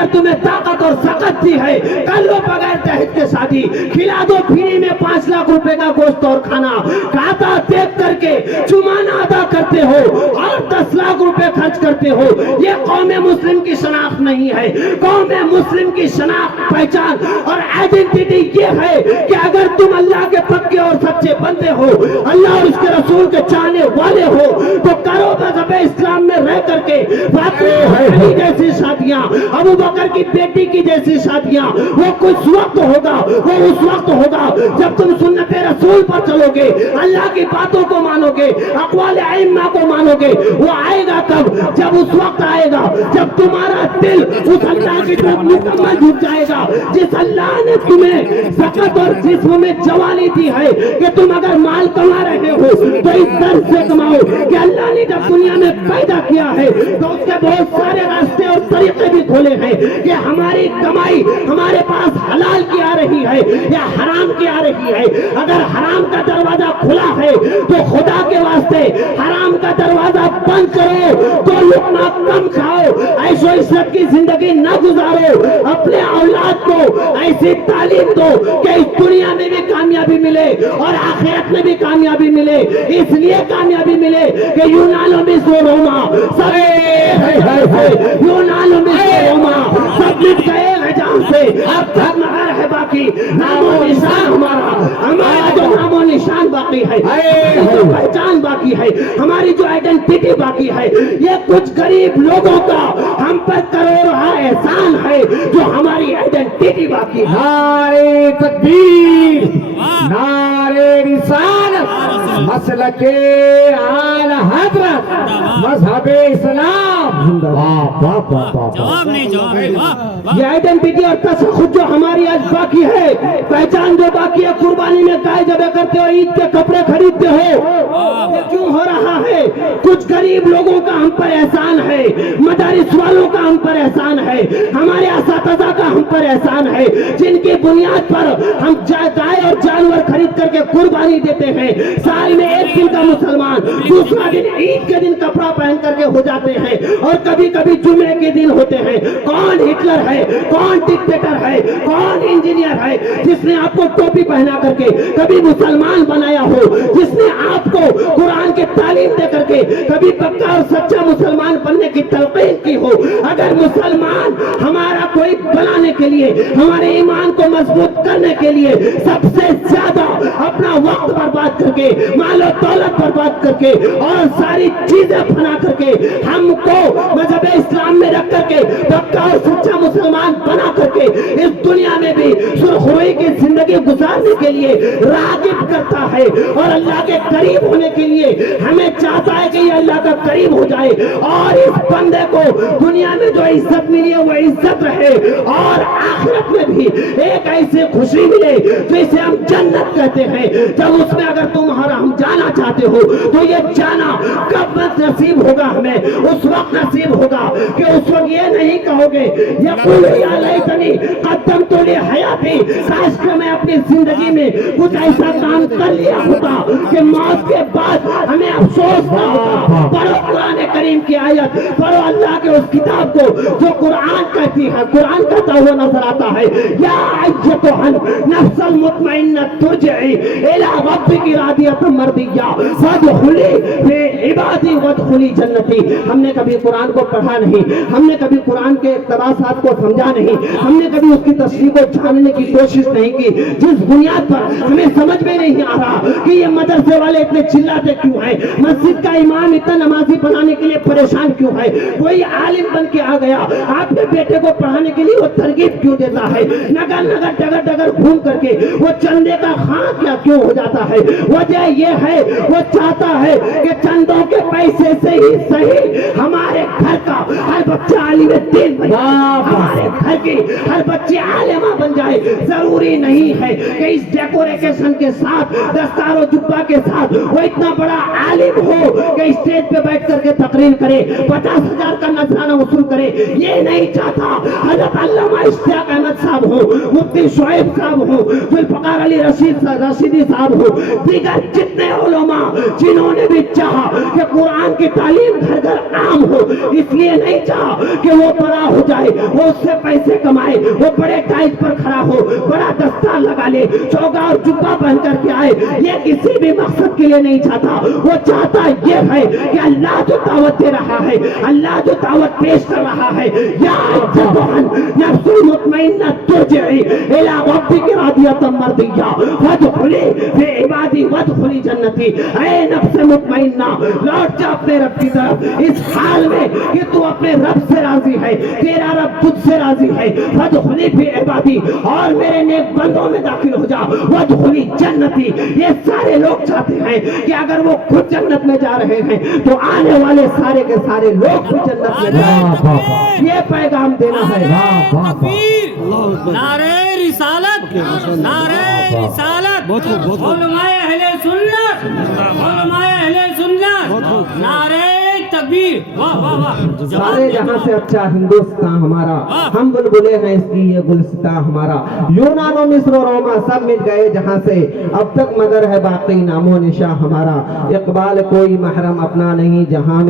اگر تمہیں طاقت اور سخت دی ہے کر لو بغیر دہیج کے شادی، کھلا دو فری میں 5 لاکھ روپے کا گوشت اور کھانا، کھاتا دیکھ کر کے جمانہ ادا کرتے ہو اور 10 لاکھ روپے خرچ کرتے ہو۔ یہ قوم مسلم کی شناخت نہیں ہے۔ قوم مسلم کی شناخت، پہچان اور آئیڈینٹی یہ ہے کہ اگر تم اللہ کے پکے اور سچے بندے ہو، اللہ اور اس کے رسول کے چاہنے والے ہو، تو کرو مذہب اسلام میں رہ کر کے علی جیسی شادیاں، ابو بکر کی بیٹی کی جیسی شادیاں۔ وہ کچھ وقت ہوگا، وہ اس وقت ہوگا جب تم سنت رسول پر چلو گے، اللہ کی باتوں کو مانو گے، اقوال ائمہ کو مانو گے۔ وہ آئے گا کب؟ جب اس وقت آئے گا جب تمہارا دل اس اللہ کی طرف مکمل جھک جائے گا جس اللہ نے تمہیں طاقت اور جسم میں جوانی دی ہے کہ تم اگر مال کما رہے ہو تو اس درد سے کماؤ کہ اللہ نے جب دنیا میں پیدا کیا ہے تو اس کے بہت سارے راستے اور طریقے بھی کھولے ہیں کہ ہماری کمائی ہمارے پاس حلال کی آ رہی ہے یا حرام کی آ رہی ہے۔ اگر حرام کا دروازہ کھلا ہے تو خدا کے واسطے حرام کا دروازہ بند کرو، تو لقمہ کم کھاؤ، عیش و عشرت کی زندگی نہ گزارو، اپنے اولاد کو ایسی تعلیم دو کہ اس دنیا میں بھی کامیابی ملے اور آخرت میں بھی کامیابی ملے۔ اس لیے کامیابی ملے کہ یونانوں میں سو روما یونانوں میں سو روما سب مٹ گئے ہیں جان سے، اب تک مگر ہے باقی نام و نشان ہمارا جو نام و نشان باقی ہے، جو پہچان باقی ہے، ہماری جو آئیڈینٹی باقی ہے، یہ کچھ غریب لوگوں کا ہم پر کروڑا احسان ہے جو ہماری آئیڈینٹی باقی ہے۔ نعرے تکبیر، نعرے رسالت، مسلک آل حضرت، مذہب اسلام۔ یہ آئیڈینٹی اور تصخص جو ہماری آج باقی ہے، پہچان جو باقی ہے، قربانی میں گائے ذبح کرتے ہو، عید کے کپڑے خریدتے ہو، یہ کیوں ہو رہا ہے؟ کچھ غریب لوگوں کا ہم پر احسان ہے، مدارس والوں کا ہم پر احسان ہے، ہمارے اساتذہ کا ہم پر احسان ہے، جن کی بنیاد پر ہم گائے اور جانور خرید کر کے قربانی دیتے ہیں۔ سال میں ایک دن کا مسلمان دوسرا دن عید کے دن کپڑا پہن کر کے ہو جاتے ہیں، اور کبھی کبھی جمعے کے دن ہوتے ہیں۔ کون ہٹلر ہے، کون ڈکٹیٹر ہے، کون انجینئر ہے جس نے آپ کو ٹوپی پہنا کر کے کبھی مسلمان بنایا ہو، جس نے آپ کو قرآن کی تعلیم دے کر کے کبھی پکا اور سچا مسلمان بننے کی تلقین کی ہو؟ اگر مسلمان ہمارا کوئی بنانے کے لیے، ہمارے ایمان کو مضبوط کرنے کے لیے سب سے زیادہ اپنا وقت برباد کر کے، مال و دولت برباد کر کے اور ساری چیزیں بنا کر کے ہم کو مذہب اسلام میں رکھ کر کے پکا اور سچا مسلمان بنا کر کے اس دنیا میں بھی سرخروئی کی زندگی گزارنے کے لیے راغب کرتا ہے اور اللہ کے قریب ہونے کے لیے ہمیں چاہتا ہے کہ یہ اللہ کا قریب ہو جائے اور اس بندے کو دنیا میں جو عزت ملی ہے وہ عزت رہے اور آخرت میں بھی ایک ایسے خوشی ملے جسے ہم جنت کہتے ہیں۔ جب اس میں اگر تمہارا ہم جانا چاہتے ہو تو یہ جانا کب نصیب ہوگا؟ ہمیں اس وقت نصیب ہوگا کہ اس وقت یہ نہیں کہو گے یقول یا لیتنی قدمت لحیاتی، کاش کہ میں اپنی زندگی میں کچھ ایسا کام کر لیا ہوتا کہ موت کے بعد ہمیں افسوس نہ ہوتا۔ پڑھو قرآن کریم کی آیت، پڑھو اللہ کے اس کتاب کو جو قرآن کہتی ہے، قرآن کہتا ہوا نظر آتا ہے یا ایتھا النفس المطمئنہ ترجعی الی ربک راضیۃ مرضیہ فادخلی فی عبادی وادخلی جنتی۔ ہم نے کبھی قرآن کو پڑھا نہیں، ہم نے کبھی قرآن کے اقتباسات کو سمجھا نہیں، ہم نے کبھی اس کی تشریح کو جاننے کی کوشش نہیں کی، جس بنیاد پر ہمیں سمجھ میں نہیں آ رہا کہ یہ مدرسے والے اتنے چلاتے کیوں ہیں، مسجد کا امام اتنا نمازی بنانے کے لیے پریشان کیوں ہے، کوئی عالم بن کے آ گیا آپ کے بیٹے کو پڑھانے کے لیے وہ ترغیب کیوں دیتا ہے، نگر نگر ڈگر ڈگر گھوم کر کے وہ چندے کا خاں کیا کیوں ہو جاتا ہے؟ وجہ یہ ہے وہ چاہتا ہے کہ چندوں کے پیسے سے ہی صحیح ہمارے گھر کا ہر بچہ عالم دین بنے، ہمارے گھر کی ہر بچے عالمہ بن جائے. ضروری نہیں ہے کہ اس ڈیکوریشن کے ساتھ, دستار و جبہ کے ساتھ وہ اتنا بڑا عالم ہو کہ اسٹیج پہ بیٹھ کر کے تقریر کرے, 50,000 کا نذرانہ وصول کرے. یہ نہیں چاہتا. حضرت علامہ اشتیاق احمد صاحب ہو, مفتی شعیب صاحب ہو, ذوالفقار علی رشیدی صاحب ہو, دیگر جتنے علماء جنہوں نے بھی چاہا کہ قرآن کی تعلیم گھر گھر عام ہو, اس لیے نہیں چاہا کہ وہ بڑا ہو جائے, وہ اس سے پیسے کمائے, وہ بڑے ٹائٹ پر کھڑا ہو, بڑا دستار لگا لے, چوگا اور جبہ پہن کر کے آئے. یہ کسی بھی مقصد کے لیے نہیں چاہتا. وہ چاہتا یہ ہے کہ اللہ جو دعوت دے رہا ہے, اللہ جو دعوت پیش کر رہا ہے, یا ایتھا نفس مطمئنہ ترجعی الی ربک راضیۃ مرضیہ فادخلی فی عبادی وادخلی جنتی. اے نفس مطمئنہ, لوٹ جا اپنے رب کی طرف اس حال میں کہ تو اپنے رب سے راضی ہے, تیرا رب تجھ سے راضی ہے. فادخلی فی عبادی, اور میرے نیک بندوں میں داخل ہو جا. وادخلی جنتی, یہ سارے لوگ چاہتے ہیں کہ اگر وہ خود جنت میں جا رہے ہیں تو آنے والے سارے کے سارے لوگ بھی جنت میں جائیں. یہ پیغام دینا ہے. نعرہ رسالت, نعرہ رسالت, علماء اہل سنت, علماء اہل سنت, نعرہ تکبیر. واہ واہ واہ. سارے جہاں سے اچھا ہندوستان ہمارا, ہم بلبلے ہیں اس کی یہ گلستان ہمارا. یونان و مصر و روما سب مل گئے جہاں سے, اب تک مگر ہے باقی نام و نشاں ہمارا. اقبال کوئی محرم اپنا نہیں جہاں میں